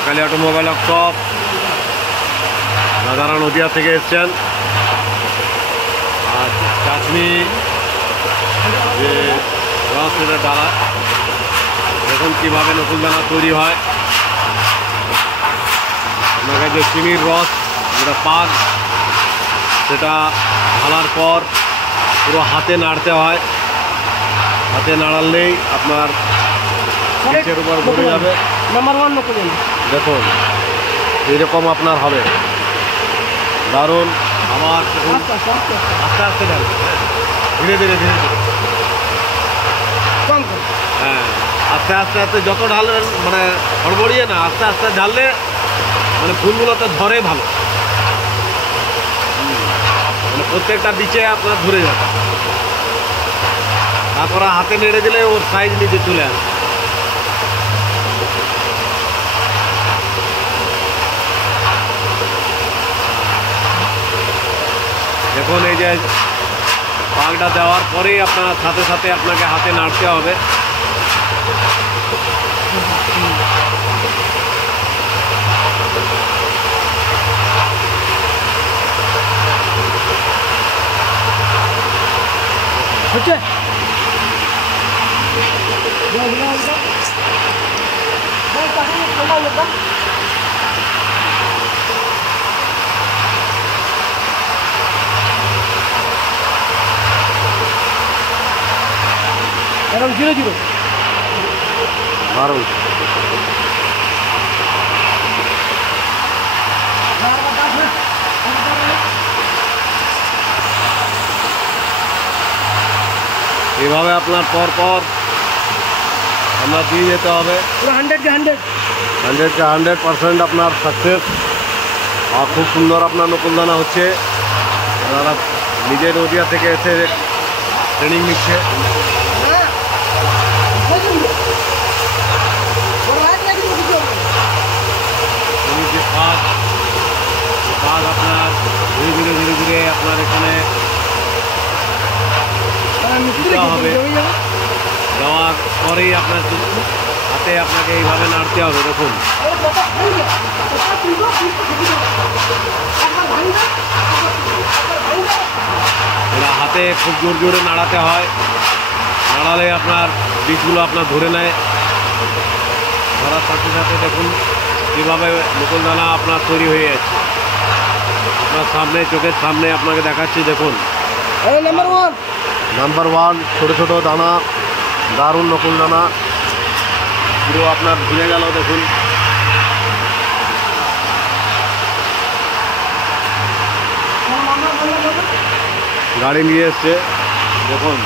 Mahakali automobile workshop, দাদারা নদিয়া থেকে এসছেন। আর চাটনি যে রস এটা ডালা, দেখুন কীভাবে নকুল দানা তৈরি হয়। আপনাকে যে চিনির রস যেটা পাক, সেটা ঢালার পর পুরো হাতে নাড়তে হয়। হাতে নাড়ালেই আপনার নিচের উপর ভরে যাবে। নাম্বার 1 নকুল দানা দেখুন এইরকম আপনার হবে, দারুণ। আমার আস্তে আস্তে ঢালবে, ধীরে ধীরে ধীরে ধীরে, হ্যাঁ আস্তে আস্তে আস্তে যত ঢালবেন মানে হড়বড়িয়ে না, আস্তে আস্তে ঢাললে মানে ফুলগুলোতে ধরে ভালো, মানে প্রত্যেকটা বিচে আপনার ধরে যাবে। তারপরে হাতে নেড়ে দিলে ওর সাইজ নিচে চলে আসে। দেখুন এই যে পাকটা দেওয়ার পরেই আপনার সাথে সাথে আপনাকে হাতে নাড়তে হবে। হচ্ছে এখন 0-0 দারুণ। এইভাবে আপনার পর পর আপনার দিয়ে যেতে হবে। পুরো 100% আপনার সাকসেস। আর খুব সুন্দর আপনার নকুলদানা হচ্ছে। দাদা নিজে নদিয়া থেকে এসে ট্রেনিং নিচ্ছে। যে পাক আপনার ধীরে ধীরে ধীরে ধীরে আপনার এখানে হবে। দেওয়ার পরেই আপনার হাতে আপনাকে এইভাবে নাড়তে হবে। দেখুন এটা হাতে খুব জোর জোরে নাড়াতে হয়, নাড়ালে আপনার বীজগুলো আপনার ধরে নেয়। ধরার সাথে সাথে দেখুন কীভাবে নকুল দানা আপনার তৈরি হয়ে যাচ্ছে আপনার সামনে, চোখের সামনে আপনাকে দেখাচ্ছি। দেখুন নাম্বার 1 ছোটো ছোটো দানা, দারুণ নকুল দানা, পুরো আপনার ভুলে গেল। দেখুন গাড়ি নিয়ে এসছে, দেখুন